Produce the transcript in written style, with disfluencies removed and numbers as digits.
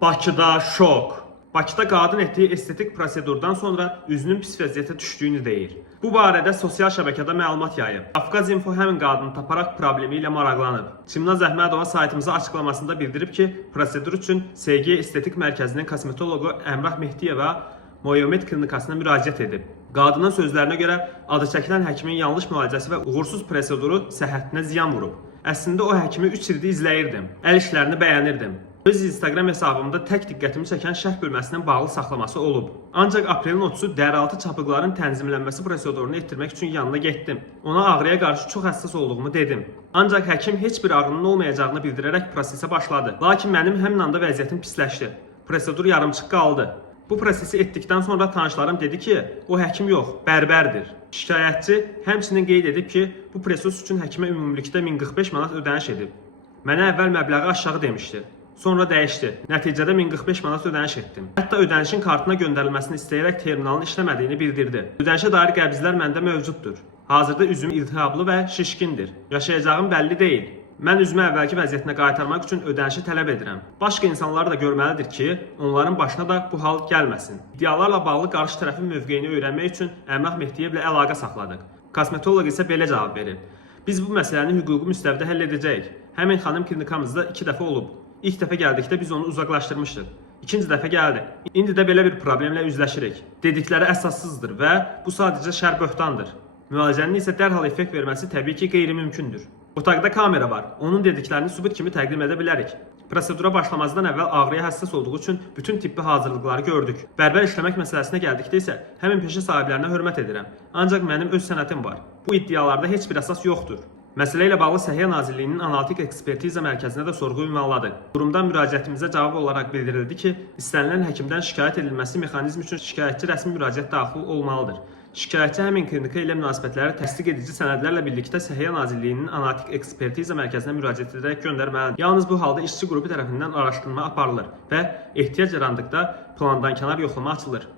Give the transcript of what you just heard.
Bakıda şok. Bakıda qadın etdiyi estetik prosedurdan sonra üzünün pis vəziyyətə düşdüyünü deyir. Bu barədə sosial şəbəkədə məlumat yayıb. Qafqaz Info həmin qadını taparaq problemi ilə maraqlanıb. Çimnaz Əhmədova saytımıza açıqlamasında bildirib ki, prosedur üçün SG Estetik Mərkəzinin kosmetoloqu Əmrah Mehdiyeva Moyomed klinikasına müraciət edib. Qadının sözlərinə görə adı çəkilən həkimin yanlış müalicəsi və uğursuz proseduru səhhətinə ziyan vurub. Əslində o həkimi 3 ildir izləyirdim. Əl işlərini bəyənirdim. Öz Instagram hesabımda tək diqqətimi çəkən şərh bölməsinin bağlı saxlaması olub. Ancaq aprelin 30-u dəraltı çapıqların tənzimlənməsi prosedurunu etdirmək üçün yanına getdim. Ona ağrıya qarşı çox həssas olduğumu dedim. Ancaq həkim heç bir ağrının olmayacağını bildirərək prosesə başladı. Lakin mənim həmin anda vəziyyətim pisləşdi. Prosedur yarımçıq qaldı. Bu prosesi etdikdən sonra tanışlarım dedi ki, o həkim yox, bərbərdir. Şikayətçi həmçinin qeyd edib ki, bu proses üçün həkimə ümumilikdə 1045 manat ödəniş edib. Mənə əvvəl məbləği aşağı demişdi. Sonra dəyişdi. Nəticədə 1045 manat ödəniş etdim. Hətta ödənişin kartına göndərilməsini istəyərək terminalın işləmədiyini bildirdi. Ödənişə dair qəbzlər məndə mövcuddur. Hazırda üzüm iltihablı və şişkindir. Yaşayacağım bəlli deyil. Mən üzümü əvvəlki vəziyyətinə qaytarmaq üçün ödənişi tələb edirəm. Başqa insanlar da görməlidir ki, onların başına da bu hal gəlməsin. İddialarla bağlı qarşı tərəfin mövqeyini öyrənmək üçün Əmrah Mehdiyevlə əlaqə saxladıq. Kosmetoloq isə belə cavab verib. Biz bu məsələni hüquqi müstəvidə həll edəcəyik. Həmin xanım klinikamızda 2 dəfə olub. İlk dəfə gəldikdə biz onu uzaqlaşdırmışdıq. İkinci dəfə gəldi. İndi də belə bir problemlə üzləşirik. Dedikləri əsassızdır və bu sadəcə şər böhtandır. Müalicənin isə dərhal effekt verməsi təbii ki, qeyri-mümkündür. Otaqda kamera var. Onun dediklərini sübut kimi təqdim edə bilərik. Prosedura başlamazdan əvvəl ağrıya həssas olduğu üçün bütün tibbi hazırlıqları gördük. Bərbər işləmək məsələsinə gəldikdə isə həmin peşə sahiblərinə hörmət edirəm. Ancaq mənim öz sənətim var. Bu iddialarda heç bir əsas yoxdur. Məsələ ilə bağlı Səhiyyə Nazirliyinin Analitik Ekspertiza Mərkəzinə də sorğu ünvanladıq. Qurumdan müraciətimizə cavab olaraq bildirildi ki, istənilən həkimdən şikayət edilməsi mexanizmi üçün şikayətçi rəsmi müraciət daxil olmalıdır. Şikayətçi həmin klinika ilə münasibətləri təsdiq edici sənədlərlə birlikdə Səhiyyə Nazirliyinin Analitik Ekspertiza Mərkəzinə müraciət edərək göndərməlidir. Yalnız bu halda işçi qrupu tərəfindən araşdırma aparılır və ehtiyac yarandıqda plandan kənar yoxlama açılır.